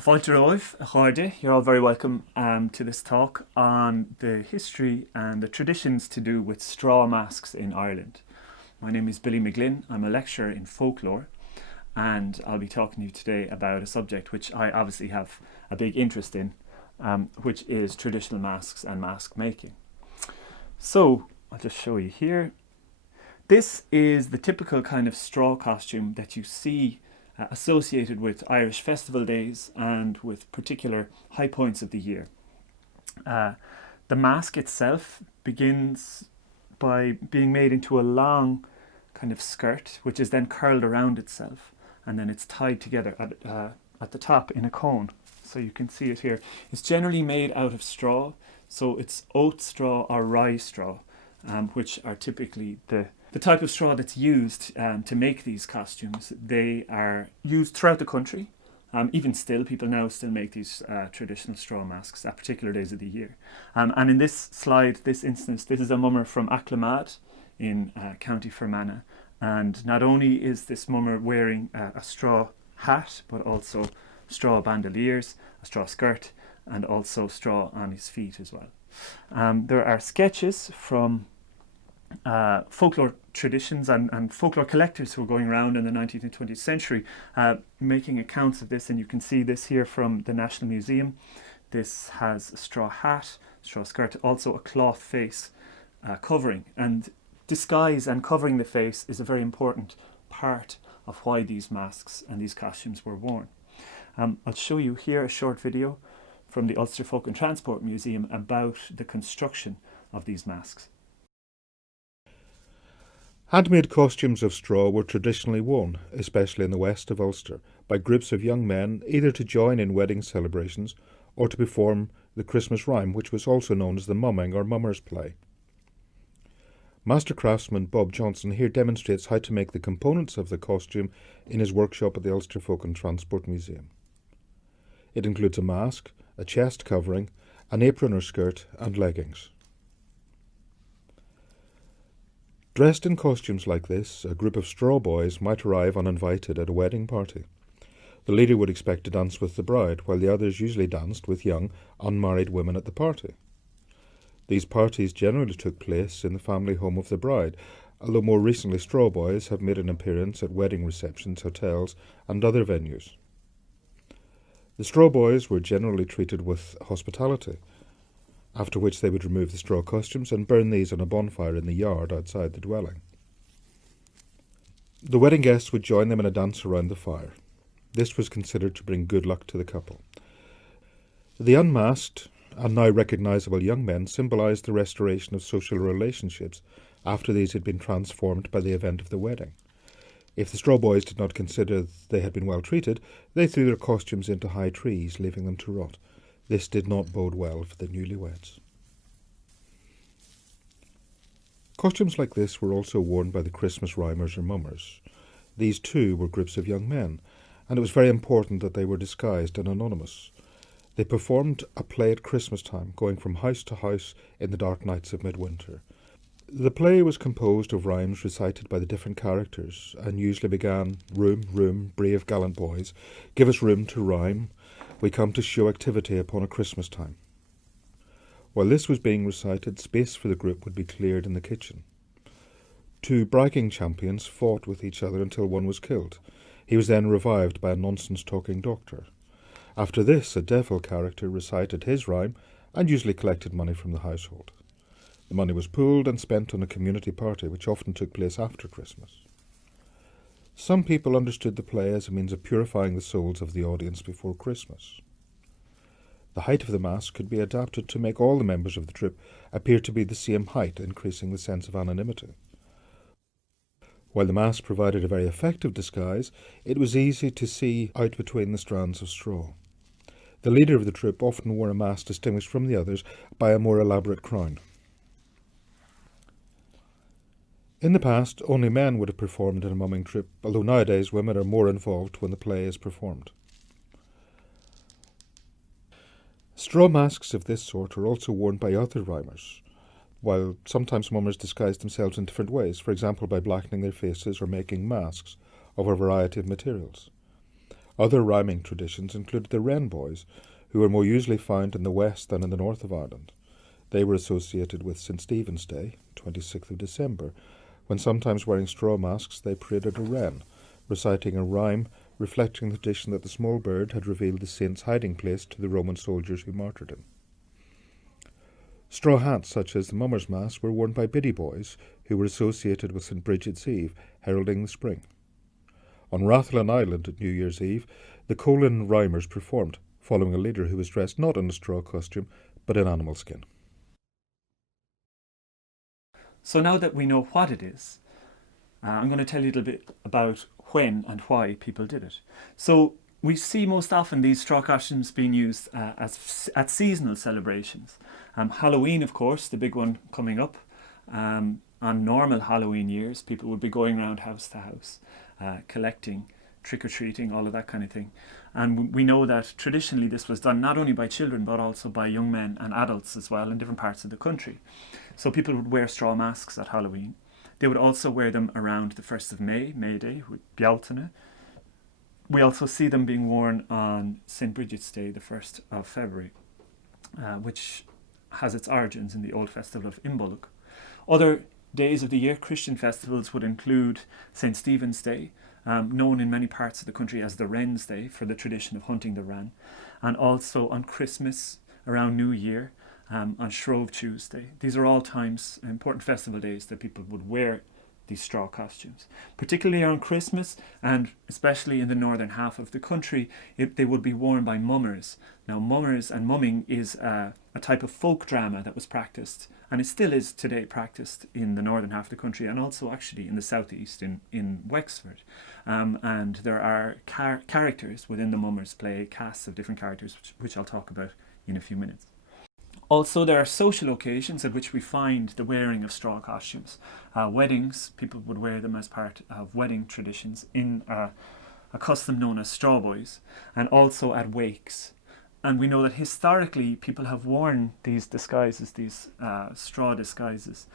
Fhloinn Roibh, a cháirde. You're all very welcome to this talk on the history and the traditions to do with straw masks in Ireland. My name is Billy McGlynn. I'm a lecturer in folklore, and I'll be talking to you today about a subject which I obviously have a big interest in, which is traditional masks and mask making. So I'll just show you here. This is the typical kind of straw costume that you see associated with Irish festival days and with particular high points of the year. The mask itself begins by being made into a long kind of skirt, which is then curled around itself, and then it's tied together at the top in a cone. So you can see it here. It's generally made out of straw, so it's oat straw or rye straw, which are typically the type of straw that's used to make these costumes. They are used throughout the country. Even still, people now still make these traditional straw masks at particular days of the year. And in this slide, this instance, this is a mummer from Aklamad in County Fermanagh. And not only is this mummer wearing a straw hat, but also straw bandoliers, a straw skirt, and also straw on his feet as well. There are sketches from folklore traditions and folklore collectors who were going around in the 19th and 20th century making accounts of this, and you can see this here from the National Museum. This has a straw hat, straw skirt, also a cloth face covering, and disguise and covering the face is a very important part of why these masks and these costumes were worn. I'll show you here a short video from the Ulster Folk and Transport Museum about the construction of these masks. Handmade costumes of straw were traditionally worn, especially in the west of Ulster, by groups of young men either to join in wedding celebrations or to perform the Christmas rhyme, which was also known as the mumming or mummers play. Master craftsman Bob Johnson here demonstrates how to make the components of the costume in his workshop at the Ulster Folk and Transport Museum. It includes a mask, a chest covering, an apron or skirt, and leggings. Dressed in costumes like this, a group of straw boys might arrive uninvited at a wedding party. The leader would expect to dance with the bride, while the others usually danced with young, unmarried women at the party. These parties generally took place in the family home of the bride, although more recently straw boys have made an appearance at wedding receptions, hotels, and other venues. The straw boys were generally treated with hospitality, after which they would remove the straw costumes and burn these on a bonfire in the yard outside the dwelling. The wedding guests would join them in a dance around the fire. This was considered to bring good luck to the couple. The unmasked and now recognisable young men symbolised the restoration of social relationships after these had been transformed by the event of the wedding. If the straw boys did not consider they had been well treated, they threw their costumes into high trees, leaving them to rot. This did not bode well for the newlyweds. Costumes like this were also worn by the Christmas rhymers or mummers. These too were groups of young men, and it was very important that they were disguised and anonymous. They performed a play at Christmas time, going from house to house in the dark nights of midwinter. The play was composed of rhymes recited by the different characters, and usually began, "Room, room, brave gallant boys, give us room to rhyme. We come to show activity upon a Christmas time." While this was being recited, space for the group would be cleared in the kitchen. Two bragging champions fought with each other until one was killed. He was then revived by a nonsense-talking doctor. After this, a devil character recited his rhyme and usually collected money from the household. The money was pooled and spent on a community party, which often took place after Christmas. Some people understood the play as a means of purifying the souls of the audience before Christmas. The height of the mask could be adapted to make all the members of the troupe appear to be the same height, increasing the sense of anonymity. While the mask provided a very effective disguise, it was easy to see out between the strands of straw. The leader of the troupe often wore a mask distinguished from the others by a more elaborate crown. In the past, only men would have performed in a mumming troupe, although nowadays women are more involved when the play is performed. Straw masks of this sort are also worn by other rhymers, while sometimes mummers disguise themselves in different ways, for example by blackening their faces or making masks of a variety of materials. Other rhyming traditions included the Wren Boys, who were more usually found in the west than in the north of Ireland. They were associated with St. Stephen's Day, 26th of December, when sometimes wearing straw masks they paraded a wren, reciting a rhyme reflecting the tradition that the small bird had revealed the saint's hiding place to the Roman soldiers who martyred him. Straw hats such as the Mummers' Mask were worn by biddy boys who were associated with St. Bridget's Eve, heralding the spring. On Rathlin Island at New Year's Eve, the Colin rhymers performed, following a leader who was dressed not in a straw costume, but in animal skin. So now that we know what it is, I'm going to tell you a little bit about when and why people did it. So we see most often these straw costumes being used at seasonal celebrations. Halloween, of course, the big one coming up. On normal Halloween years, people would be going around house to house, collecting, trick-or-treating, all of that kind of thing. And we know that traditionally this was done not only by children but also by young men and adults as well in different parts of the country. So people would wear straw masks at Halloween. They would also wear them around the 1st of May, May Day, with Bealtaine. We also see them being worn on St. Bridget's Day, the 1st of February, which has its origins in the old festival of Imbolc. Other days of the year, Christian festivals would include St. Stephen's Day, known in many parts of the country as the Wren's Day for the tradition of hunting the wren, and also on Christmas, around New Year, on Shrove Tuesday. These are all times, important festival days that people would wear these straw costumes. Particularly on Christmas, and especially in the northern half of the country, they would be worn by mummers. Now, mummers and mumming is a type of folk drama that was practiced, and it still is today practiced in the northern half of the country, and also actually in the southeast in Wexford. And there are characters within the mummers play, casts of different characters, which I'll talk about in a few minutes. Also, there are social occasions at which we find the wearing of straw costumes. Weddings, people would wear them as part of wedding traditions in a custom known as straw boys, and also at wakes. And we know that historically people have worn these disguises, these straw disguises,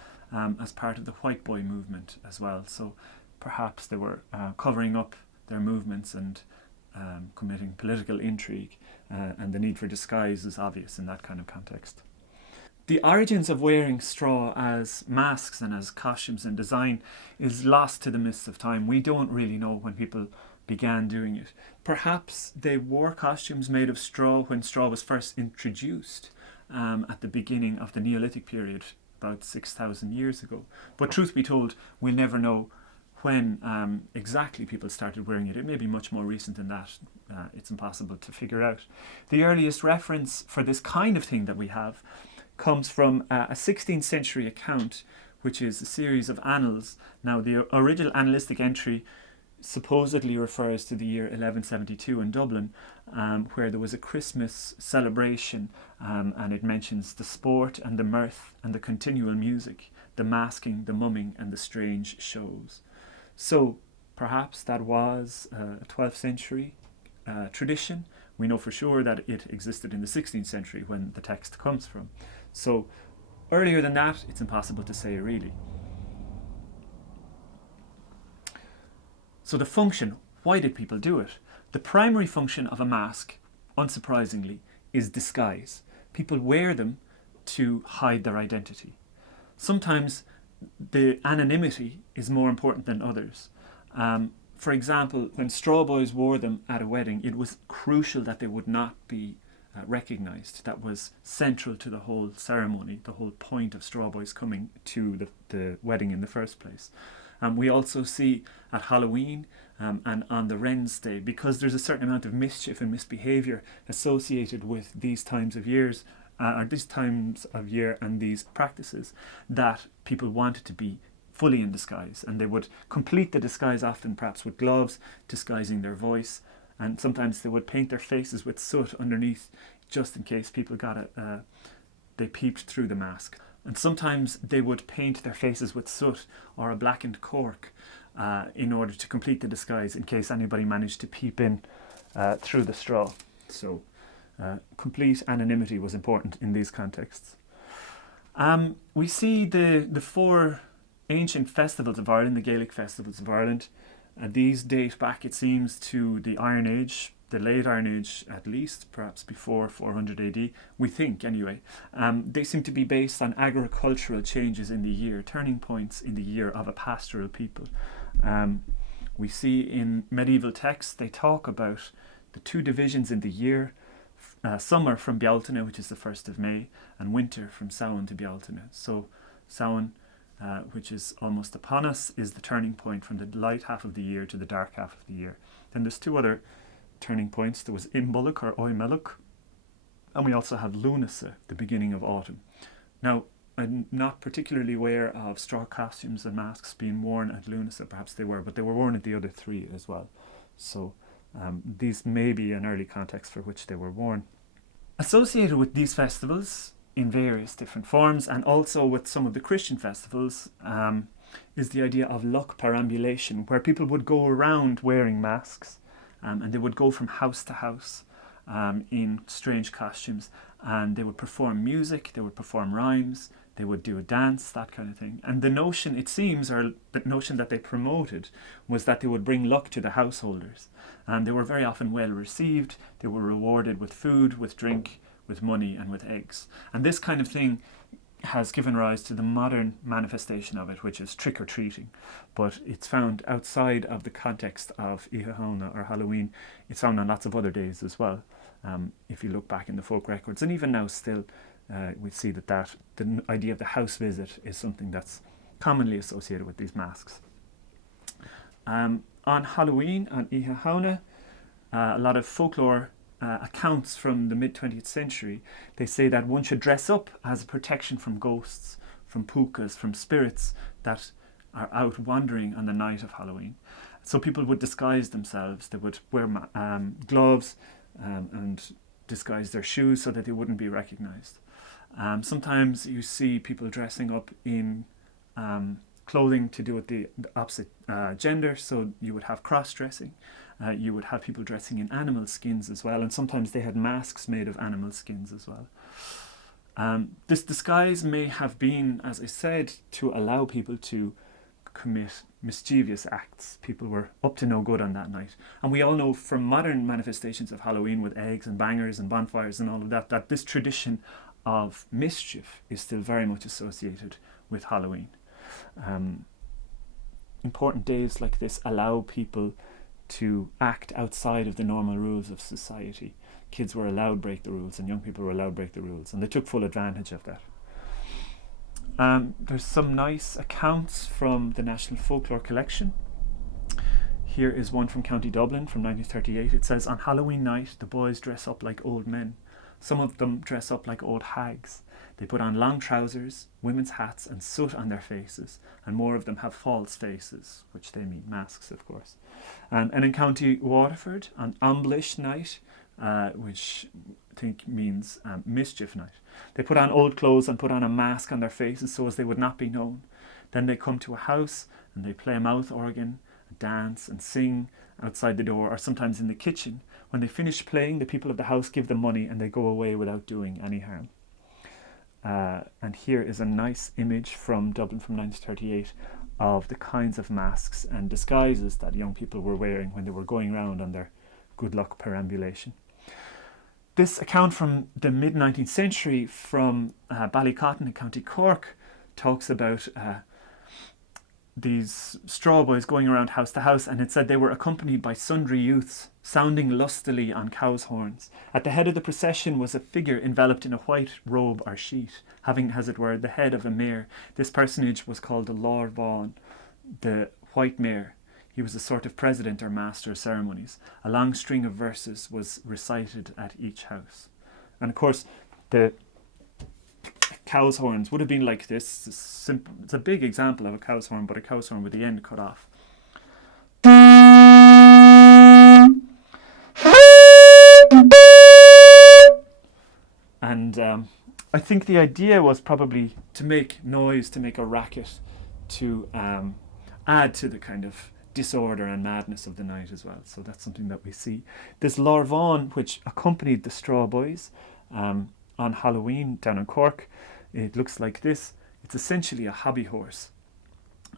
as part of the white boy movement as well. So perhaps they were covering up their movements and committing political intrigue, and the need for disguise is obvious in that kind of context. The origins of wearing straw as masks and as costumes and design is lost to the mists of time. We don't really know when people began doing it. Perhaps they wore costumes made of straw when straw was first introduced at the beginning of the Neolithic period, about 6,000 years ago. But truth be told, we'll never know when exactly people started wearing it. It may be much more recent than that. It's impossible to figure out. The earliest reference for this kind of thing that we have comes from a 16th century account, which is a series of annals. Now, the original annalistic entry supposedly refers to the year 1172 in Dublin, where there was a Christmas celebration, and it mentions the sport and the mirth and the continual music, the masking, the mumming and the strange shows. So perhaps that was a 12th century tradition. We know for sure that it existed in the 16th century when the text comes from. So earlier than that, it's impossible to say really. So the function, why did people do it? The primary function of a mask, unsurprisingly, is disguise. People wear them to hide their identity. Sometimes the anonymity is more important than others. For example, when straw boys wore them at a wedding, it was crucial that they would not be recognised. That was central to the whole ceremony, the whole point of straw boys coming to the wedding in the first place. We also see at Halloween and on the Wren's Day, because there's a certain amount of mischief and misbehaviour associated with these times of years, or these times of year and these practices, that people wanted to be fully in disguise, and they would complete the disguise often perhaps with gloves, disguising their voice, and sometimes they would paint their faces with soot underneath, just in case people they peeped through the mask. And sometimes they would paint their faces with soot or a blackened cork in order to complete the disguise, in case anybody managed to peep in through the straw. So complete anonymity was important in these contexts. We see the four ancient festivals of Ireland, the Gaelic festivals of Ireland, These date back, it seems, to the Iron Age, the late Iron Age at least, perhaps before 400 AD, we think anyway. They seem to be based on agricultural changes in the year, turning points in the year of a pastoral people. We see in medieval texts they talk about the two divisions in the year, summer from Bealtaine, which is the 1st of May, and winter from Samhain to Bealtaine. So Samhain, which is almost upon us, is the turning point from the light half of the year to the dark half of the year. Then there's two other turning points. There was Imbolc or Oimeluk, and we also have Lunasa, the beginning of autumn. Now, I'm not particularly aware of straw costumes and masks being worn at Lunasa. Perhaps they were, but they were worn at the other three as well. So these may be an early context for which they were worn. Associated with these festivals in various different forms, and also with some of the Christian festivals, is the idea of luck perambulation, where people would go around wearing masks, and they would go from house to house in strange costumes, and they would perform music, they would perform rhymes, they would do a dance, that kind of thing. And the notion, it seems, or the notion that they promoted, was that they would bring luck to the householders. And they were very often well received. They were rewarded with food, with drink, with money, and with eggs. And this kind of thing has given rise to the modern manifestation of it, which is trick-or-treating. But it's found outside of the context of Ihaona or Halloween. It's found on lots of other days as well. If you look back in the folk records, and even now still, we see that the idea of the house visit is something that's commonly associated with these masks. On Halloween, on Ihaona, a lot of folklore accounts from the mid-20th century, they say that one should dress up as a protection from ghosts, from pukas, from spirits that are out wandering on the night of Halloween. So people would disguise themselves. They would wear gloves and disguise their shoes so that they wouldn't be recognised. Sometimes you see people dressing up in clothing to do with the opposite gender, so you would have cross-dressing. You would have people dressing in animal skins as well, and sometimes they had masks made of animal skins as well. This disguise may have been, as I said, to allow people to commit mischievous acts. People were up to no good on that night. And we all know from modern manifestations of Halloween with eggs and bangers and bonfires and all of that, that this tradition of mischief is still very much associated with Halloween. Important days like this allow people to act outside of the normal rules of society. Kids were allowed to break the rules and young people were allowed to break the rules, and they took full advantage of that. There's some nice accounts from the National Folklore Collection. Here is one from County Dublin from 1938. It says, "On Halloween night, the boys dress up like old men. Some of them dress up like old hags. They put on long trousers, women's hats, and soot on their faces, and more of them have false faces," which they mean masks, of course. And in County Waterford, on Umblish night, which I think means mischief night, they put on old clothes and put on a mask on their faces so as they would not be known. Then they come to a house and they play a mouth organ, dance and sing outside the door, or sometimes in the kitchen. When they finish playing, the people of the house give them money and they go away without doing any harm. And here is a nice image from Dublin from 1938 of the kinds of masks and disguises that young people were wearing when they were going around on their good luck perambulation. This account from the mid-19th century from Ballycotton in County Cork talks about these straw boys going around house to house, and it said they were accompanied by sundry youths sounding lustily on cows' horns. At the head of the procession was a figure enveloped in a white robe or sheet, having, as it were, the head of a mare. This personage was called the Lord Vaughan, the White Mare. He was a sort of president or master of ceremonies. A long string of verses was recited at each house. And of course, the cow's horns would have been like this. It's a big example of a cow's horn, but a cow's horn with the end cut off. And I think the idea was probably to make noise, to make a racket, to add to the kind of disorder and madness of the night as well. So that's something that we see. This Lord Vaughan, which accompanied the straw boys on Halloween down in Cork, it looks like this. It's essentially a hobby horse.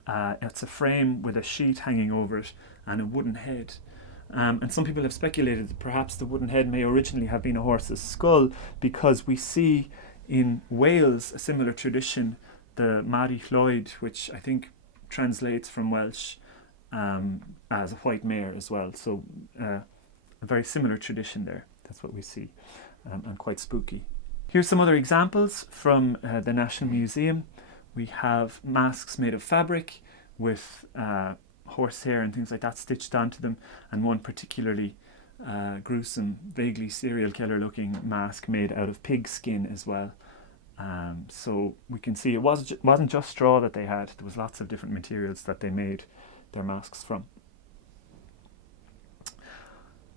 It's a frame with a sheet hanging over it, and a wooden head. And some people have speculated that perhaps the wooden head may originally have been a horse's skull, because we see in Wales a similar tradition, the Mari Lloyd, which I think translates from Welsh as a white mare as well. So a very similar tradition there. That's what we see, and quite spooky. Here's some other examples from the National Museum. We have masks made of fabric with horsehair and things like that stitched onto them, and one particularly gruesome, vaguely serial killer looking mask made out of pig skin as well. So we can see it wasn't just straw that they had. There was lots of different materials that they made their masks from.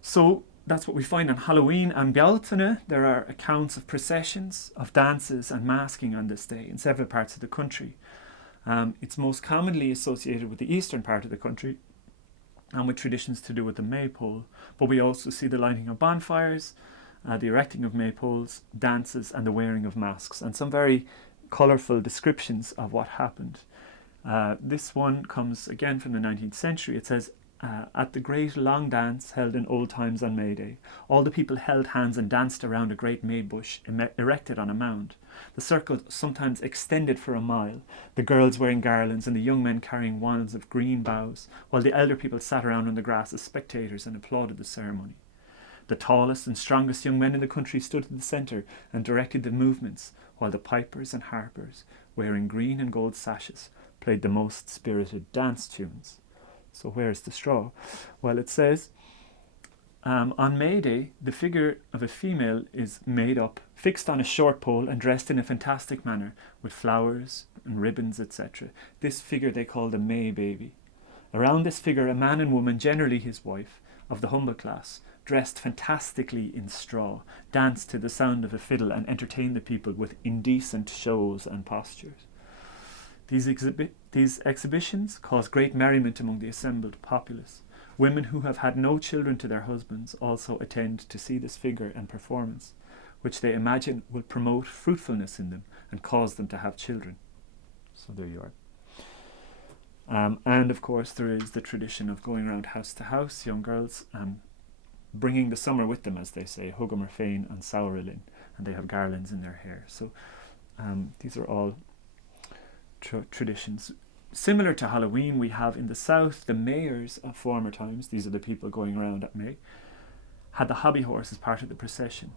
So that's what we find on Halloween and Bealtaine. There are accounts of processions, of dances and masking on this day in several parts of the country. It's most commonly associated with the eastern part of the country and with traditions to do with the maypole. But we also see the lighting of bonfires, the erecting of maypoles, dances and the wearing of masks, and some very colourful descriptions of what happened. This one comes again from the 19th century. It says, at the great long dance held in old times on May Day, all the people held hands and danced around a great May bush erected on a mound. The circle sometimes extended for a mile, the girls wearing garlands and the young men carrying wands of green boughs, while the elder people sat around on the grass as spectators and applauded the ceremony. The tallest and strongest young men in the country stood at the centre and directed the movements, while the pipers and harpers, wearing green and gold sashes, played the most spirited dance tunes. So where's the straw? Well, it says, on May Day, the figure of a female is made up, fixed on a short pole and dressed in a fantastic manner, with flowers and ribbons, etc. This figure they call the May Baby. Around this figure, a man and woman, generally his wife, of the humble class, dressed fantastically in straw, danced to the sound of a fiddle and entertained the people with indecent shows and postures. These exhibitions cause great merriment among the assembled populace. Women who have had no children to their husbands also attend to see this figure and performance, which they imagine will promote fruitfulness in them and cause them to have children. So there you are. And of course there is the tradition of going around house to house, young girls, bringing the summer with them, as they say, Hugam or Féin and Sauralin, and they have garlands in their hair. So these are all traditions. Similar to Halloween, we have in the south the mayors of former times, these are the people going around at May, had the hobby horse as part of the procession.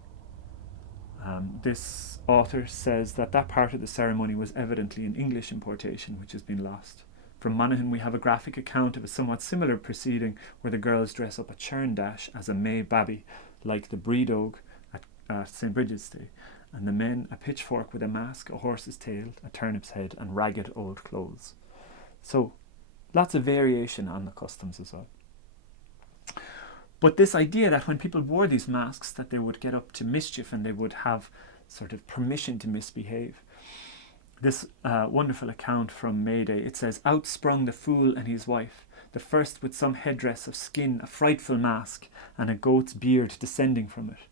This author says that part of the ceremony was evidently an English importation which has been lost. From Monaghan we have a graphic account of a somewhat similar proceeding where the girls dress up a churn dash as a May babby, like the Brídóg at St. Bridget's Day, and the men a pitchfork with a mask, a horse's tail, a turnip's head and ragged old clothes. So lots of variation on the customs as well. But this idea that when people wore these masks that they would get up to mischief and they would have sort of permission to misbehave. This wonderful account from May Day, it says, out sprung the fool and his wife, the first with some headdress of skin, a frightful mask, and a goat's beard descending from it.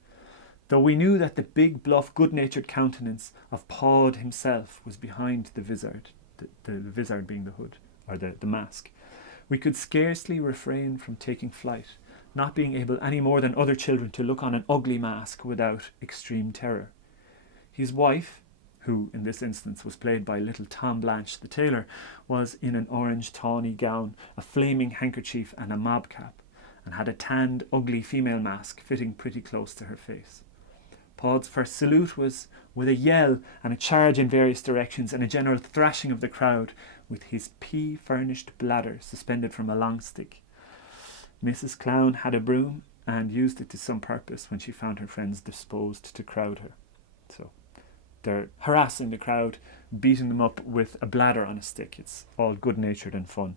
Though we knew that the big, bluff, good-natured countenance of Paud himself was behind the vizard, the vizard being the hood, or the mask, we could scarcely refrain from taking flight, not being able any more than other children to look on an ugly mask without extreme terror. His wife, who in this instance was played by little Tom Blanche the tailor, was in an orange tawny gown, a flaming handkerchief and a mob cap, and had a tanned, ugly female mask fitting pretty close to her face. Paud's first salute was with a yell and a charge in various directions and a general thrashing of the crowd, with his pea-furnished bladder suspended from a long stick. Mrs. Clown had a broom and used it to some purpose when she found her friends disposed to crowd her. So they're harassing the crowd, beating them up with a bladder on a stick. It's all good-natured and fun.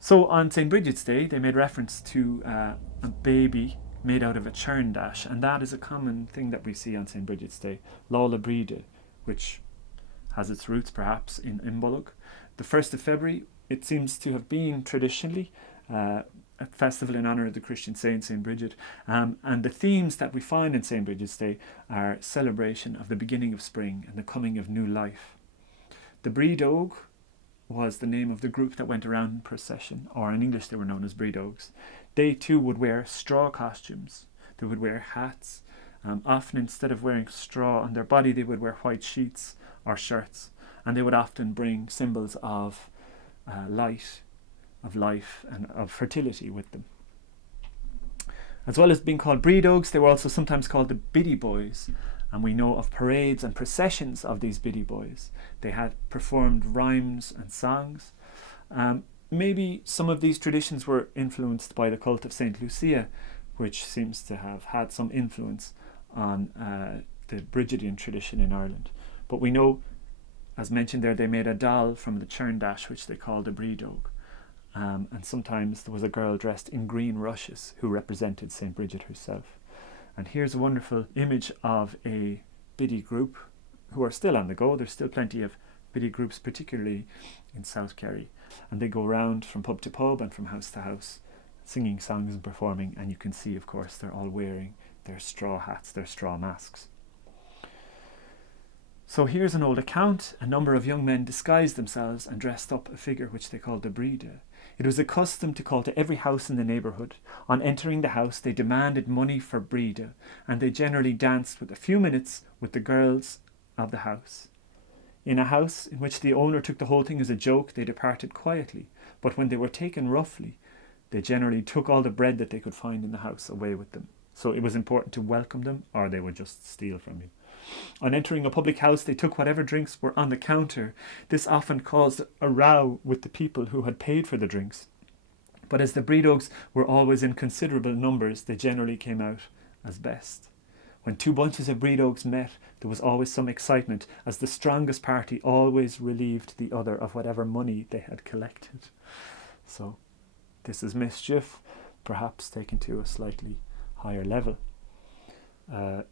So on St. Bridget's Day, they made reference to a baby made out of a churn dash, and that is a common thing that we see on St. Bridget's Day, Lála Bríde, which has its roots perhaps in Imbolug. The 1st of February, it seems to have been traditionally a festival in honour of the Christian saint St. Bridget, and the themes that we find in St. Bridget's Day are celebration of the beginning of spring and the coming of new life. The Brídóg was the name of the group that went around in procession, or in English they were known as breedogs. They too would wear straw costumes. They would wear hats. Often instead of wearing straw on their body, they would wear white sheets or shirts. And they would often bring symbols of light, of life, and of fertility with them. As well as being called breedogs, they were also sometimes called the biddy boys. And we know of parades and processions of these biddy boys. They had performed rhymes and songs. Maybe some of these traditions were influenced by the cult of St. Lucia, which seems to have had some influence on the Brigidian tradition in Ireland. But we know, as mentioned there, they made a doll from the churn dash, which they called a breedog. And sometimes there was a girl dressed in green rushes who represented St. Bridget herself. And here's a wonderful image of a biddy group who are still on the go. There's still plenty of biddy groups, particularly in South Kerry. And they go around from pub to pub and from house to house, singing songs and performing. And you can see, of course, they're all wearing their straw hats, their straw masks. So here's an old account. A number of young men disguised themselves and dressed up a figure which they called the Breda. It was a custom to call to every house in the neighbourhood. On entering the house, they demanded money for Breda, and they generally danced with a few minutes with the girls of the house. In a house in which the owner took the whole thing as a joke, they departed quietly, but when they were taken roughly, they generally took all the bread that they could find in the house away with them. So it was important to welcome them, or they would just steal from you. On entering a public house, they took whatever drinks were on the counter. This often caused a row with the people who had paid for the drinks. But as the breedogs were always in considerable numbers, they generally came out as best. When two bunches of breedogs met, there was always some excitement, as the strongest party always relieved the other of whatever money they had collected. So this is Mischief, perhaps taken to a slightly higher level.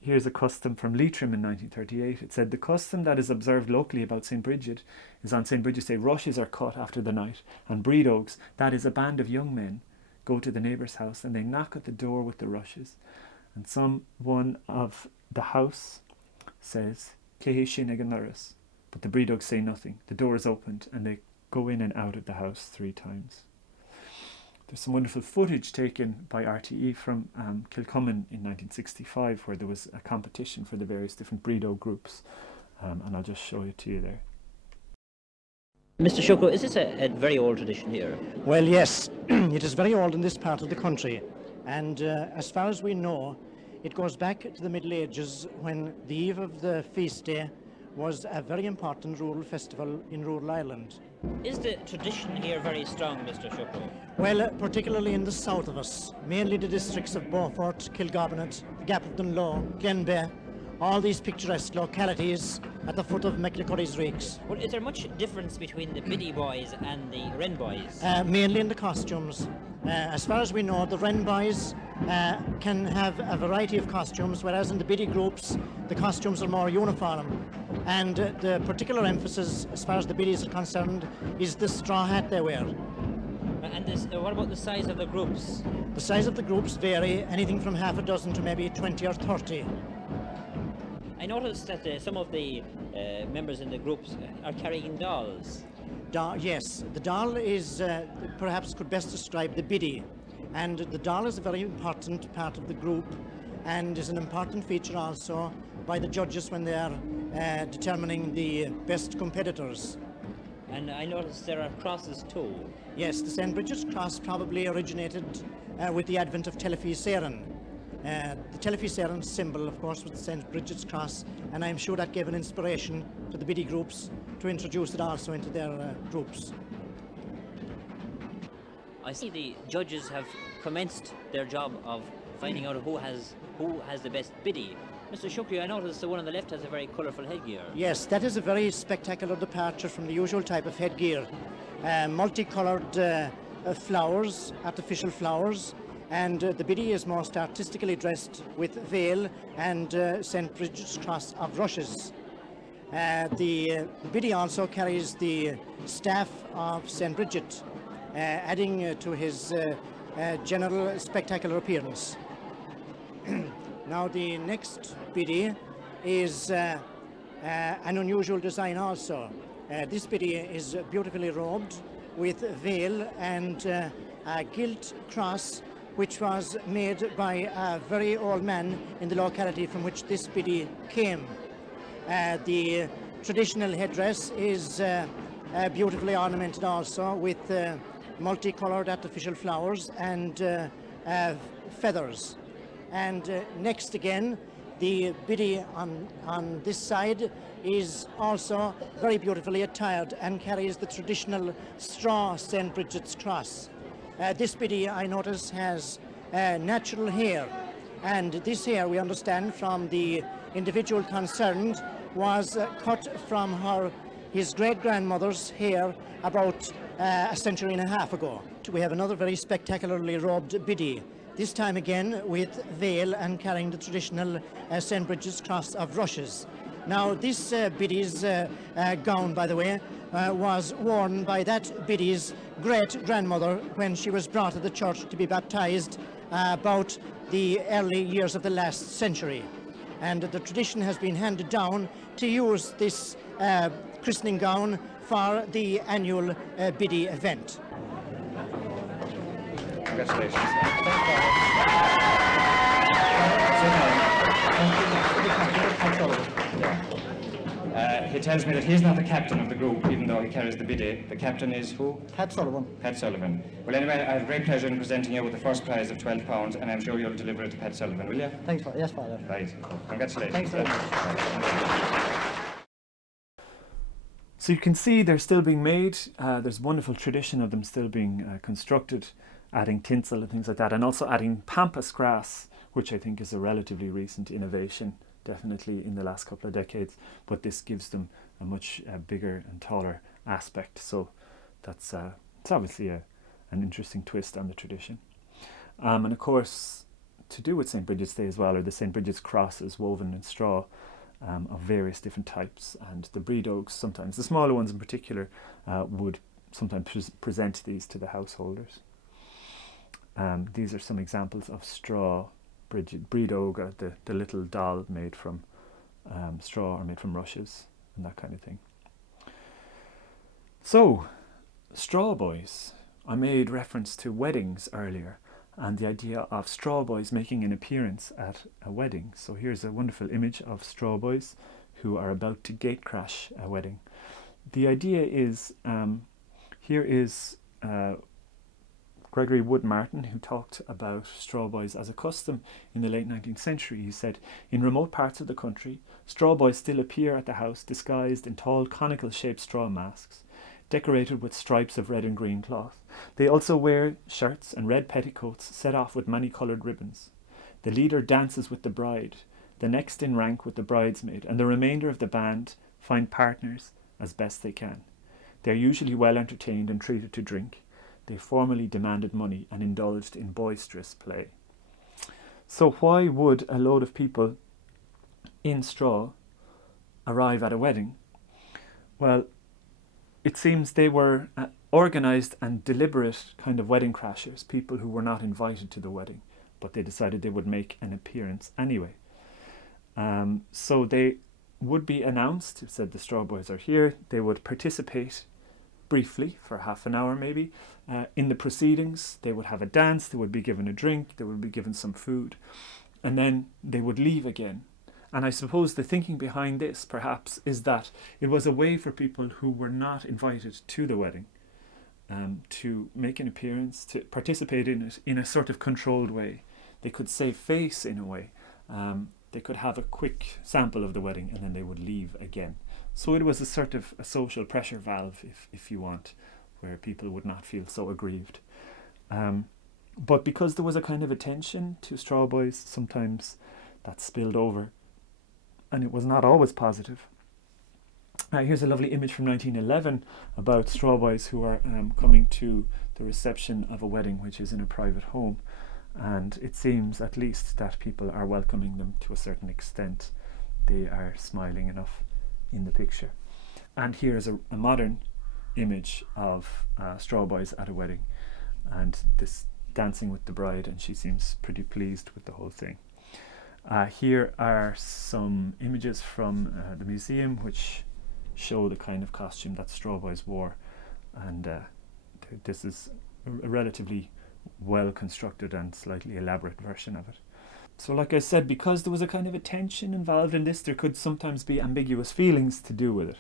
Here's a custom from Leitrim in 1938. It said, the custom that is observed locally about St. Bridget is on St. Bridget's Day, rushes are cut after the night, and breedogs, that is a band of young men, go to the neighbour's house and they knock at the door with the rushes. And someone of the house says, Cehi sin ag an Norris. But the breedogs say nothing. The door is opened and they go in and out of the house 3 times. There's some wonderful footage taken by RTE from Kilcummin in 1965, where there was a competition for the various different breedog groups, and I'll just show it to you there. Mr. Shoko, is this a very old tradition here? Well, yes, it is very old in this part of the country, and as far as we know, it goes back to the Middle Ages, when the eve of the feast day was a very important rural festival in rural Ireland. Is the tradition here very strong, Mr. Shoko? Well, particularly in the south of us, mainly the districts of Beaufort, Kilgobbinett, Gapelton Low, Glenbeigh, all these picturesque localities at the foot of McLecurry's Reeks. Well, is there much difference between the biddy boys and the wren boys? Mainly in the costumes. As far as we know, the wren boys can have a variety of costumes, whereas in the biddy groups, the costumes are more uniform. And the particular emphasis, as far as the biddies are concerned, is the straw hat they wear. And what about the size of the groups? The size of the groups vary, anything from half a dozen to maybe 20 or 30. I noticed that some of the members in the groups are carrying dolls. Yes, the doll is perhaps could best describe the biddy, and the doll is a very important part of the group and is an important feature also by the judges when they are determining the best competitors. And I noticed there are crosses too. Yes, the St. Bridget's cross probably originated with the advent of Telefiseren. The Telefiseren symbol, of course, was the St. Bridget's cross, and I'm sure that gave an inspiration to the biddy groups to introduce it also into their groups. I see the judges have commenced their job of finding out who has the best biddy. Mr. Shukri, I noticed the one on the left has a very colourful headgear. Yes, that is a very spectacular departure from the usual type of headgear. Multicoloured flowers, artificial flowers, and the biddy is most artistically dressed with veil and St. Bridget's cross of rushes. The biddy also carries the staff of St. Bridget, adding to his general spectacular appearance. Now the next biddy is an unusual design also. This biddy is beautifully robed with veil and a gilt cross, which was made by a very old man in the locality from which this biddy came. The traditional headdress is beautifully ornamented also with multicoloured artificial flowers and feathers. And next again, the biddy on this side is also very beautifully attired and carries the traditional straw St. Bridget's cross. This biddy, I notice, has natural hair, and this hair, we understand from the individual concerned, was cut from his great-grandmother's hair about a century and a half ago. We have another very spectacularly robed biddy, this time again with veil and carrying the traditional St. Bridget's cross of rushes. Now, this biddy's gown, by the way, was worn by that biddy's great-grandmother when she was brought to the church to be baptized about the early years of the last century. And the tradition has been handed down to use this christening gown for the annual biddy event. He tells me that he's not the captain of the group, even though he carries the biddy. The captain is who? Pat Sullivan. Pat Sullivan. Well, anyway, I have great pleasure in presenting you with the first prize of £12, and I'm sure you'll deliver it to Pat Sullivan, will you? Thanks, Father. Yes, Father. Right. Congratulations. Thanks very much. So you can see they're still being made. There's a wonderful tradition of them still being constructed, adding tinsel and things like that, and also adding pampas grass, which I think is a relatively recent innovation, definitely in the last couple of decades, but this gives them a much bigger and taller aspect. So that's it's obviously an interesting twist on the tradition. And of course, to do with St. Bridget's Day as well, or the St. Bridget's crosses woven in straw of various different types, and the breedogs, sometimes the smaller ones in particular, would sometimes present these to the householders. These are some examples of straw breedog, the little doll made from straw or made from rushes and that kind of thing. So, straw boys. I made reference to weddings earlier and the idea of straw boys making an appearance at a wedding. So here's a wonderful image of straw boys who are about to gate crash a wedding. The idea is, here is Gregory Wood Martin, who talked about straw boys as a custom in the late 19th century. He said, in remote parts of the country, straw boys still appear at the house disguised in tall conical shaped straw masks, decorated with stripes of red and green cloth. They also wear shirts and red petticoats set off with many coloured ribbons. The leader dances with the bride, the next in rank with the bridesmaid, and the remainder of the band find partners as best they can. They are usually well entertained and treated to drink. They formally demanded money and indulged in boisterous play. So why would a load of people in straw arrive at a wedding? Well, it seems they were organised and deliberate kind of wedding crashers, people who were not invited to the wedding, but they decided they would make an appearance anyway. So they would be announced, said the straw boys are here. They would participate briefly for half an hour maybe in the proceedings. They would have a dance, they would be given a drink, they would be given some food, and then they would leave again. And I suppose the thinking behind this perhaps is that it was a way for people who were not invited to the wedding to make an appearance, to participate in it in a sort of controlled way. They could save face in a way. They could have a quick sample of the wedding and then they would leave again. So it was a sort of a social pressure valve, if you want, where people would not feel so aggrieved. But because there was a kind of attention to straw boys, sometimes that spilled over, and it was not always positive. Here's a lovely image from 1911 about straw boys who are coming to the reception of a wedding which is in a private home, and it seems at least that people are welcoming them to a certain extent. They are smiling enough in the picture. And here's a modern image of straw boys at a wedding, and this dancing with the bride, and she seems pretty pleased with the whole thing. Here are some images from the museum which show the kind of costume that straw boys wore, and this is a relatively well constructed and slightly elaborate version of it. So like I said, because there was a kind of a tension involved in this, there could sometimes be ambiguous feelings to do with it.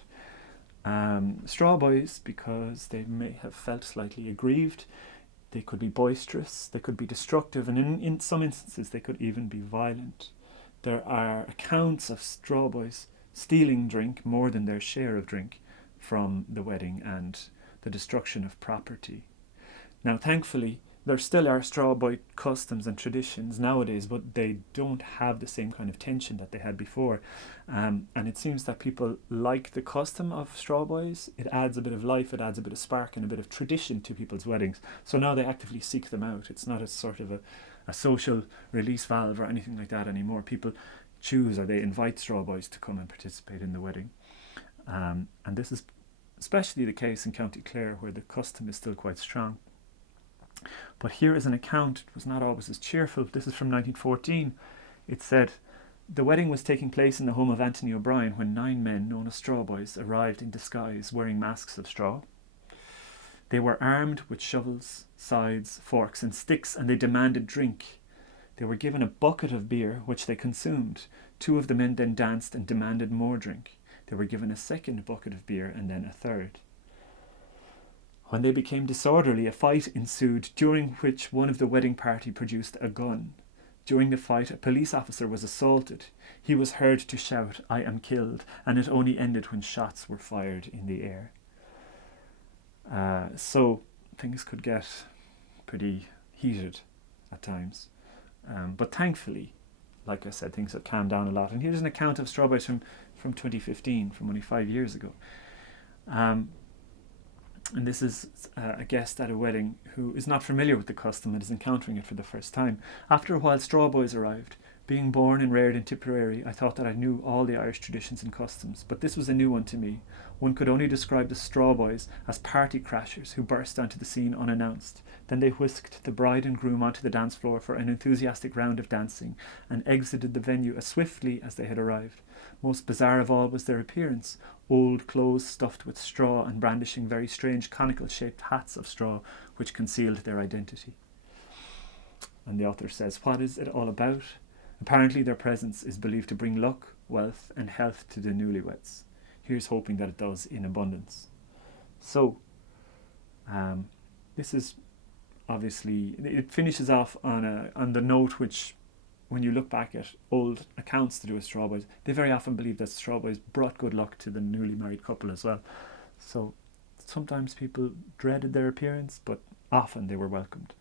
Straw boys, because they may have felt slightly aggrieved, they could be boisterous, they could be destructive, and in some instances they could even be violent. There are accounts of straw boys stealing drink, more than their share of drink, from the wedding and the destruction of property. Now thankfully there still are straw boy customs and traditions nowadays, but they don't have the same kind of tension that they had before. And it seems that people like the custom of straw boys. It adds a bit of life, it adds a bit of spark and a bit of tradition to people's weddings. So now they actively seek them out. It's not a sort of a social release valve or anything like that anymore. People choose or they invite straw boys to come and participate in the wedding. And this is especially the case in County Clare, where the custom is still quite strong. But here is an account. It was not always as cheerful. This is from 1914. It said, the wedding was taking place in the home of Anthony O'Brien when 9 men, known as straw boys, arrived in disguise wearing masks of straw. They were armed with shovels, scythes, forks and sticks, and they demanded drink. They were given a bucket of beer, which they consumed. 2 of the men then danced and demanded more drink. They were given a second bucket of beer and then a third. When they became disorderly, a fight ensued, during which one of the wedding party produced a gun. During the fight, a police officer was assaulted. He was heard to shout, "I am killed," and it only ended when shots were fired in the air. So things could get pretty heated at times. But thankfully, like I said, things have calmed down a lot. And here's an account of straw boys from 2015, from only 5 years ago. And this is a guest at a wedding who is not familiar with the custom and is encountering it for the first time. After a while, straw boys arrived. Being born and reared in Tipperary, I thought that I knew all the Irish traditions and customs, but this was a new one to me. One could only describe the straw boys as party crashers who burst onto the scene unannounced. Then they whisked the bride and groom onto the dance floor for an enthusiastic round of dancing and exited the venue as swiftly as they had arrived. Most bizarre of all was their appearance. Old clothes stuffed with straw and brandishing very strange conical-shaped hats of straw which concealed their identity. And the author says, what is it all about? Apparently their presence is believed to bring luck, wealth and health to the newlyweds. Here's hoping that it does in abundance. So, this is obviously, it finishes off on the note which, when you look back at old accounts to do with straw boys, they very often believe that straw boys brought good luck to the newly married couple as well. So sometimes people dreaded their appearance, but often they were welcomed.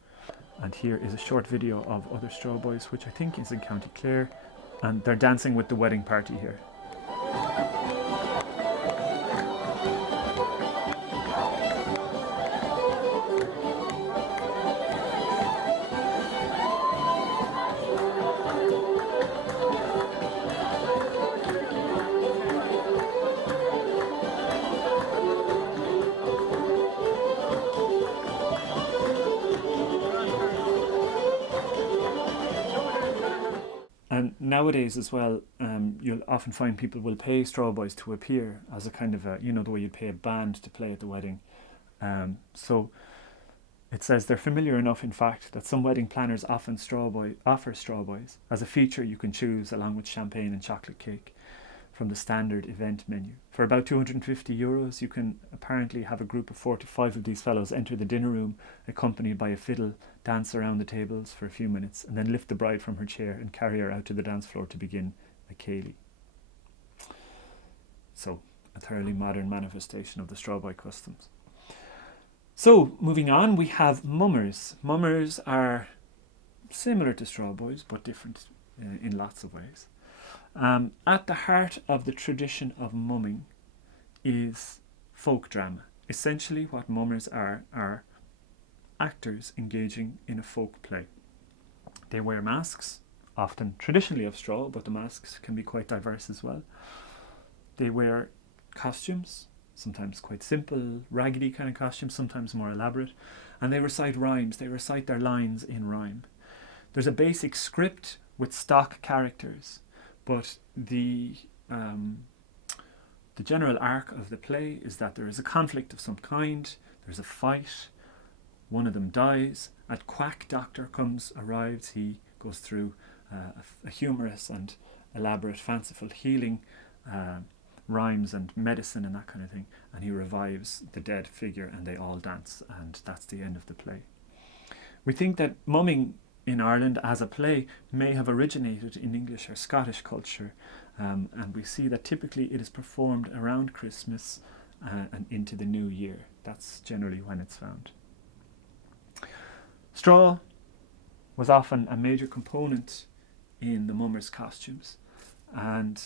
And here is a short video of other straw boys, which I think is in County Clare, and they're dancing with the wedding party here. And nowadays as well, you'll often find people will pay straw boys to appear as a kind of a, the way you'd pay a band to play at the wedding. So it says they're familiar enough, in fact, that some wedding planners offer straw boys as a feature you can choose along with champagne and chocolate cake from the standard event menu. For about €250, you can apparently have a group of 4 to 5 of these fellows enter the dinner room, accompanied by a fiddle, dance around the tables for a few minutes, and then lift the bride from her chair and carry her out to the dance floor to begin a ceilidh. So, a thoroughly modern manifestation of the straw boy customs. So, moving on, we have mummers. Mummers are similar to straw boys, but different in lots of ways. At the heart of the tradition of mumming is folk drama. Essentially what mummers are actors engaging in a folk play. They wear masks, often traditionally of straw, but the masks can be quite diverse as well. They wear costumes, sometimes quite simple, raggedy kind of costumes, sometimes more elaborate, and they recite rhymes. They recite their lines in rhyme. There's a basic script with stock characters, but the The general arc of the play is that there is a conflict of some kind, there's a fight, one of them dies, a quack doctor arrives, he goes through a humorous and elaborate fanciful healing, rhymes and medicine and that kind of thing, and he revives the dead figure and they all dance, and that's the end of the play. We think that mumming in Ireland as a play may have originated in English or Scottish culture, and we see that typically it is performed around Christmas and into the new year. That's generally when it's found. Straw was often a major component in the mummers' costumes, and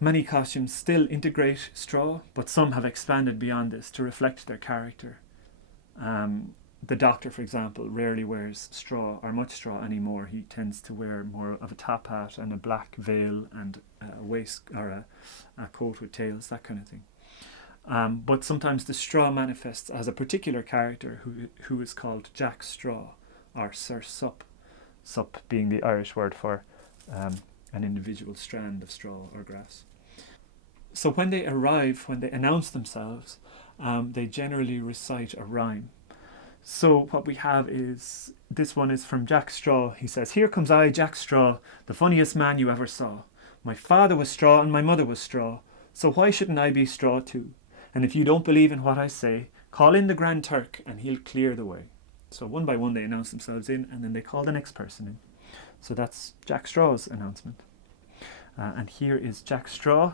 many costumes still integrate straw, but some have expanded beyond this to reflect their character. The doctor, for example, rarely wears straw or much straw anymore. He tends to wear more of a top hat and a black veil and a waist or a coat with tails, that kind of thing. But sometimes the straw manifests as a particular character who is called Jack Straw or Sir Sup, sup being the Irish word for an individual strand of straw or grass. So when they arrive, when they announce themselves, they generally recite a rhyme. So what we have is, this one is from Jack Straw. He says, "Here comes I, Jack Straw, the funniest man you ever saw. My father was straw and my mother was straw, so why shouldn't I be straw too? And if you don't believe in what I say, call in the Grand Turk and he'll clear the way." So one by one they announce themselves in, and then they call the next person in. So that's Jack Straw's announcement. And here is Jack Straw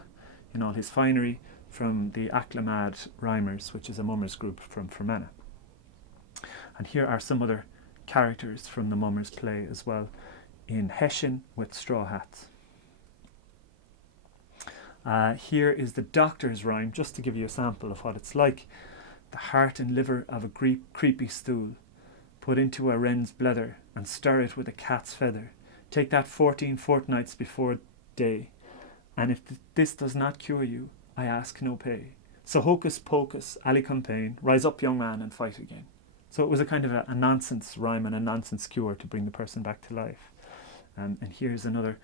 in all his finery from the Aklamad Mummers, which is a mummers group from Fermanagh. And here are some other characters from the mummers play as well, in hessian with straw hats. Here is the doctor's rhyme, just to give you a sample of what it's like. "The heart and liver of a creepy stool, put into a wren's blether, and stir it with a cat's feather. Take that 14 fortnights before day, and if this does not cure you, I ask no pay. So hocus pocus, alicampaign, rise up young man and fight again." So it was a kind of a nonsense rhyme and a nonsense cure to bring the person back to life. And here's another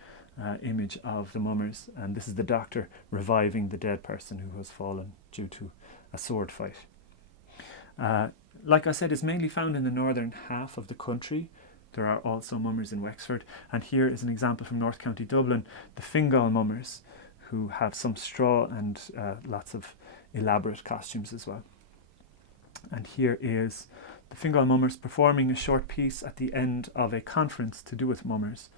image of the mummers, and this is the doctor reviving the dead person who has fallen due to a sword fight. Like I said, it's mainly found in the northern half of the country. There are also mummers in Wexford, and here is an example from North County Dublin, the Fingal mummers, who have some straw and lots of elaborate costumes as well. And here is the Fingal mummers performing a short piece at the end of a conference to do with mummers,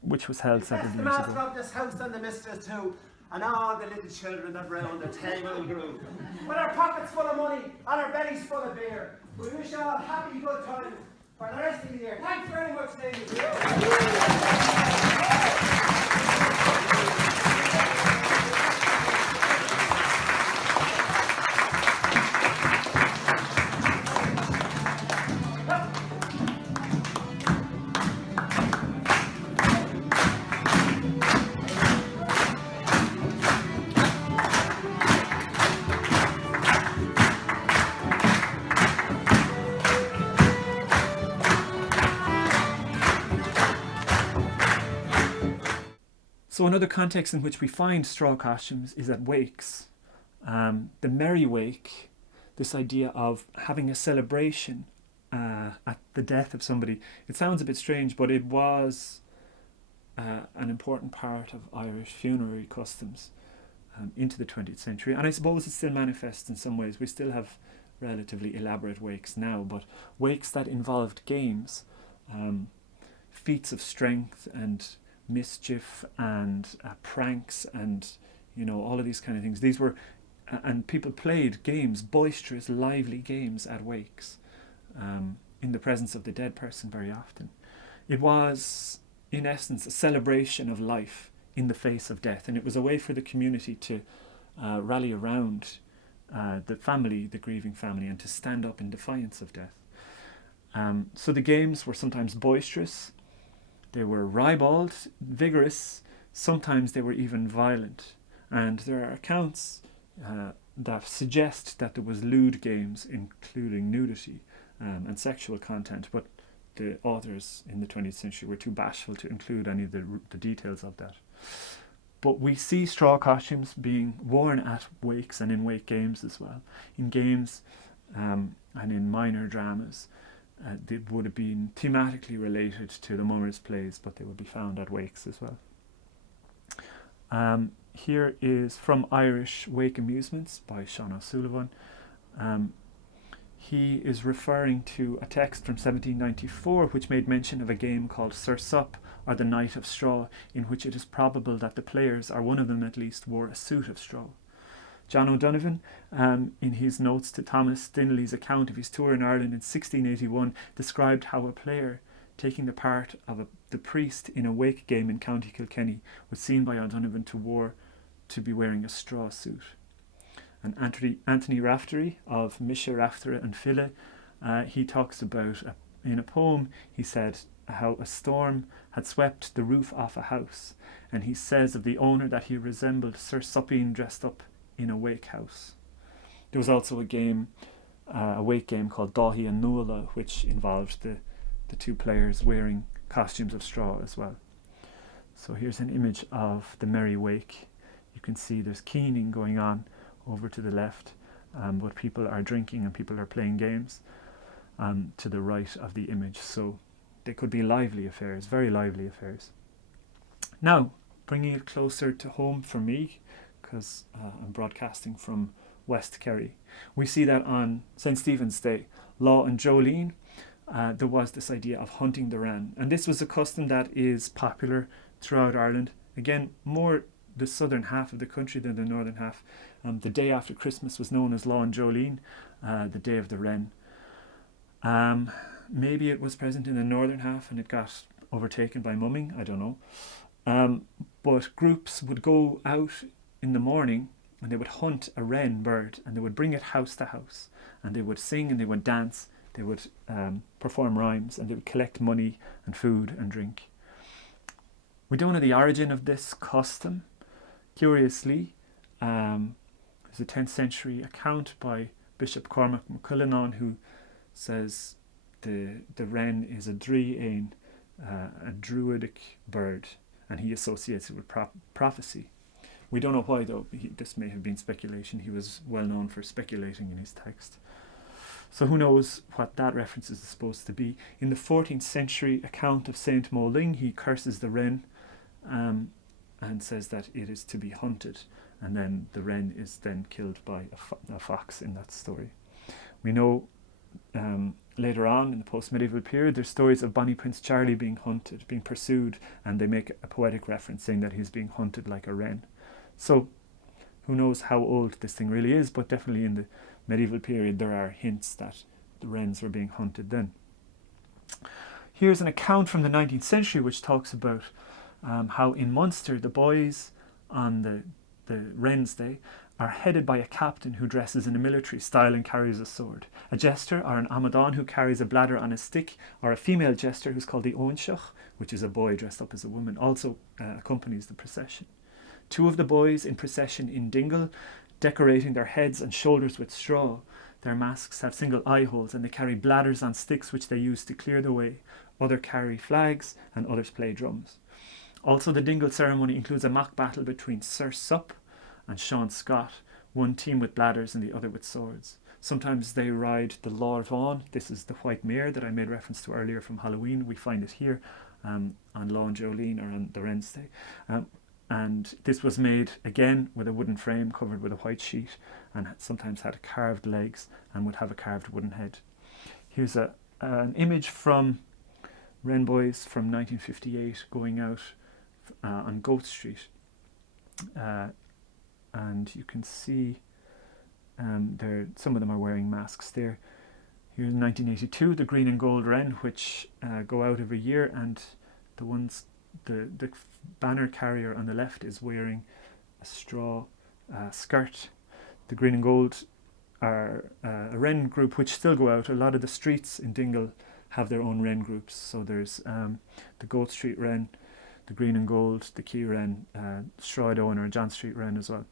which was held several years ago. That's the master of this house and the mistress too, and all the little children that round the table grew. With our pockets full of money and our bellies full of beer, we wish you all happy good times for the rest of the year. Thanks very much, ladies. So another context in which we find straw costumes is at wakes. The merry wake, this idea of having a celebration at the death of somebody. It sounds a bit strange, but it was an important part of Irish funerary customs into the 20th century. And I suppose it still manifests in some ways. We still have relatively elaborate wakes now, but wakes that involved games, feats of strength and mischief and pranks and all of these kind of things. These were and people played games, boisterous, lively games at wakes, in the presence of the dead person very often. It was in essence a celebration of life in the face of death, and it was a way for the community to rally around the family, the grieving family, and to stand up in defiance of death. So the games were sometimes boisterous, they were ribald, vigorous, sometimes they were even violent. And there are accounts that suggest that there was lewd games, including nudity and sexual content, but the authors in the 20th century were too bashful to include any of the details of that. But we see straw costumes being worn at wakes and in wake games as well. In games and in minor dramas, they would have been thematically related to the mummers' plays, but they would be found at wakes as well. Here is From Irish Wake Amusements by Sean O'Sullivan. He is referring to a text from 1794 which made mention of a game called Sir Sup, or the Knight of Straw, in which it is probable that the players, or one of them at least, wore a suit of straw. John O'Donovan, in his notes to Thomas Dinley's account of his tour in Ireland in 1681, described how a player taking the part of the priest in a wake game in County Kilkenny was seen by O'Donovan to be wearing a straw suit. And Anthony Raftery of Misha Raftera and Fhloinn, he talks about, in a poem, he said how a storm had swept the roof off a house, and he says of the owner that he resembled Sir Suppine dressed up in a wake house. There was also a wake game called Dahi and Nuala, which involved the two players wearing costumes of straw as well. So here's an image of the merry wake. You can see there's keening going on over to the left, but people are drinking and people are playing games to the right of the image. So they could be lively affairs, very lively affairs. Now, bringing it closer to home for me, because I'm broadcasting from West Kerry, we see that on St. Stephen's Day, Law and Jolene, there was this idea of hunting the wren. And this was a custom that is popular throughout Ireland. Again, more the southern half of the country than the northern half. The day after Christmas was known as Law and Jolene, the Day of the Wren. Maybe it was present in the northern half and it got overtaken by mumming, I don't know. But groups would go out in the morning and they would hunt a wren bird, and they would bring it house to house, and they would sing and they would dance, they would perform rhymes, and they would collect money and food and drink. We don't know the origin of this custom. Curiously, there's a 10th century account by Bishop Cormac McCullinan who says the wren is a drí a druidic bird, and he associates it with prophecy. We don't know why though. This may have been speculation. He was well known for speculating in his text. So who knows what that reference is supposed to be. In the 14th century account of Saint Moling, he curses the wren and says that it is to be hunted, and then the wren is then killed by a fox in that story. We know later on in the post-medieval period there's stories of Bonnie Prince Charlie being hunted, being pursued, and they make a poetic reference saying that he's being hunted like a wren. So who knows how old this thing really is, but definitely in the medieval period there are hints that the wrens were being hunted then. Here's an account from the 19th century which talks about how in Munster the boys on the Wren's Day are headed by a captain who dresses in a military style and carries a sword, a jester or an amadan who carries a bladder on a stick, or a female jester who's called the Owenshach, which is a boy dressed up as a woman, also accompanies the procession. Two of the boys in procession in Dingle, decorating their heads and shoulders with straw. Their masks have single eye holes, and they carry bladders on sticks which they use to clear the way. Others carry flags and others play drums. Also, the Dingle ceremony includes a mock battle between Sir Sup and Sean Scott, one team with bladders and the other with swords. Sometimes they ride the Lord Vaughan. This is the white mare that I made reference to earlier from Halloween. We find it here on Law and Jolene, or on the Wren's Day. And this was made again with a wooden frame covered with a white sheet, and sometimes had carved legs and would have a carved wooden head. Here's an image from Wren Boys from 1958 going out on Goat Street. And you can see some of them are wearing masks there. Here's 1982, the green and gold wren, which go out every year, and the banner carrier on the left is wearing a straw skirt. The green and gold are a wren group which still go out. A lot of the streets in Dingle have their own wren groups. So there's the Goat Street Wren, the green and gold, the Key Wren, Stride Owen or John Street Wren as well.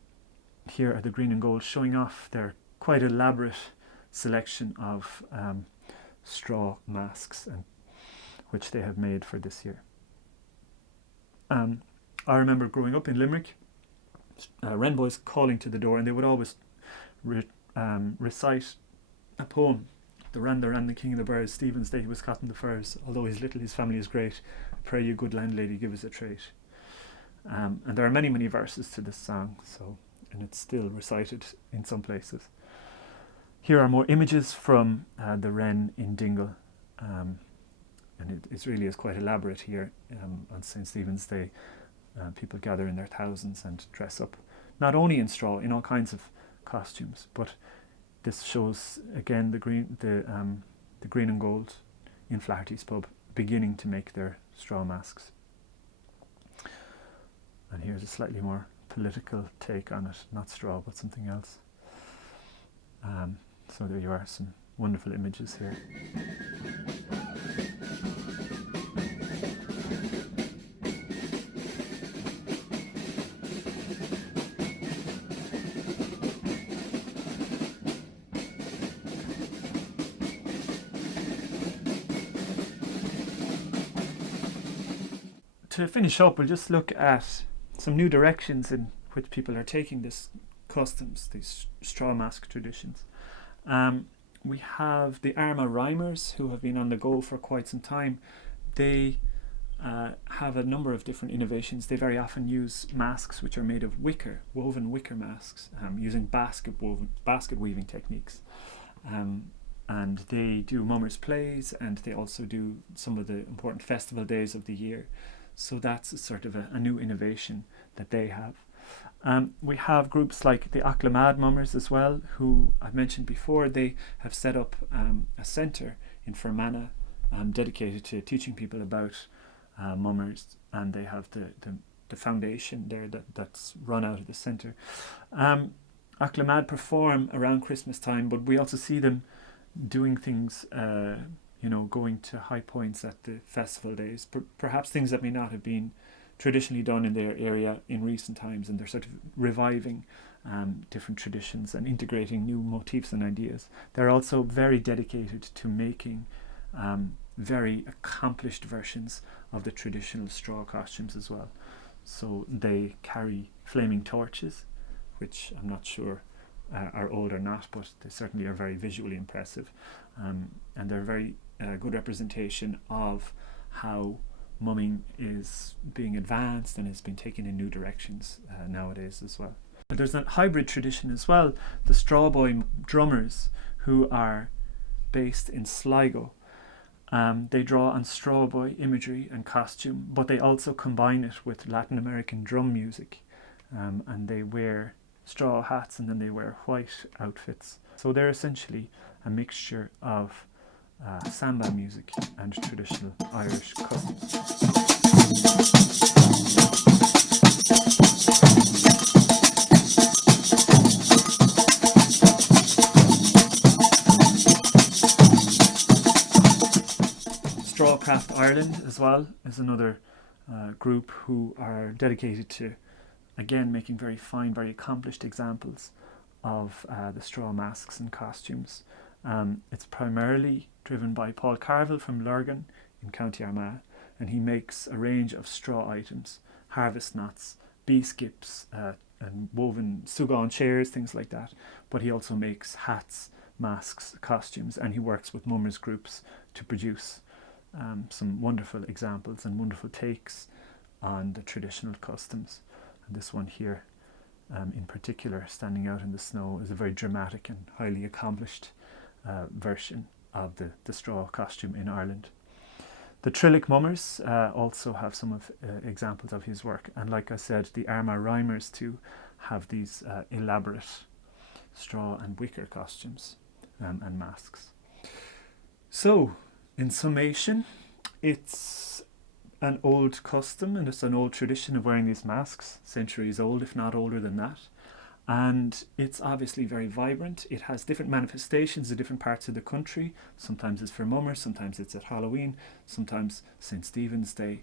Here are the green and gold showing off their quite elaborate selection of straw masks, which they have made for this year. I remember growing up in Limerick, wren boys calling to the door, and they would always recite a poem. The ran, the king of the birds, Stephen's day he was cutting the furs. Although he's little, his family is great. Pray you, good landlady, give us a trait. And there are many, many verses to this song, and it's still recited in some places. Here are more images from the wren in Dingle, and it really is quite elaborate here. On St. Stephen's Day, people gather in their thousands and dress up, not only in straw, in all kinds of costumes, but this shows again the green and gold in Flaherty's pub beginning to make their straw masks. And here's a slightly more political take on it, not straw but something else. So there you are, some wonderful images here. To finish up, we'll just look at some new directions in which people are taking this customs, these straw mask traditions. We have the Armagh Rhymers, who have been on the go for quite some time. They have a number of different innovations. They very often use masks which are made of woven wicker masks, using basket weaving techniques. And they do mummers plays, and they also do some of the important festival days of the year. So that's sort of a new innovation that they have. We have groups like the Aklamad Mummers as well, who I've mentioned before. They have set up a centre in Fermanagh dedicated to teaching people about mummers, and they have the foundation there that's run out of the centre. Aklamad perform around Christmas time, but we also see them doing things going to high points at the festival days, perhaps things that may not have been traditionally done in their area in recent times, and they're sort of reviving different traditions and integrating new motifs and ideas. They're also very dedicated to making very accomplished versions of the traditional straw costumes as well. So they carry flaming torches, which I'm not sure are old or not, but they certainly are very visually impressive, and they're very good representation of how mumming is being advanced and has been taken in new directions nowadays as well. But there's a hybrid tradition as well, the Straw Boy drummers, who are based in Sligo. They draw on straw boy imagery and costume, but they also combine it with Latin American drum music, and they wear straw hats and then they wear white outfits. So they're essentially a mixture of samba music and traditional Irish customs. Strawcraft Ireland as well is another group who are dedicated to, again, making very fine, very accomplished examples of the straw masks and costumes. It's primarily driven by Paul Carville from Lurgan in County Armagh, and he makes a range of straw items, harvest knots, bee skips, and woven sugan chairs, things like that. But he also makes hats, masks, costumes, and he works with mummers groups to produce some wonderful examples and wonderful takes on the traditional customs. And this one here in particular, standing out in the snow, is a very dramatic and highly accomplished version of the straw costume in Ireland. The Trillick Mummers also have some of examples of his work, and like I said, the Armagh Rhymers too have these elaborate straw and wicker costumes and masks. So, in summation, it's an old custom and it's an old tradition of wearing these masks, centuries old, if not older than that. And it's obviously very vibrant. It has different manifestations in different parts of the country. Sometimes it's for mummers, sometimes it's at Halloween, sometimes St. Stephen's Day.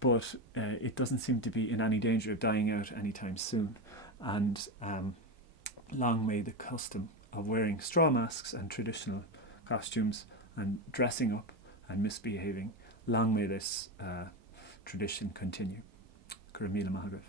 But it doesn't seem to be in any danger of dying out anytime soon. And long may the custom of wearing straw masks and traditional costumes and dressing up and misbehaving, long may this tradition continue. Cur míle maith agaibh.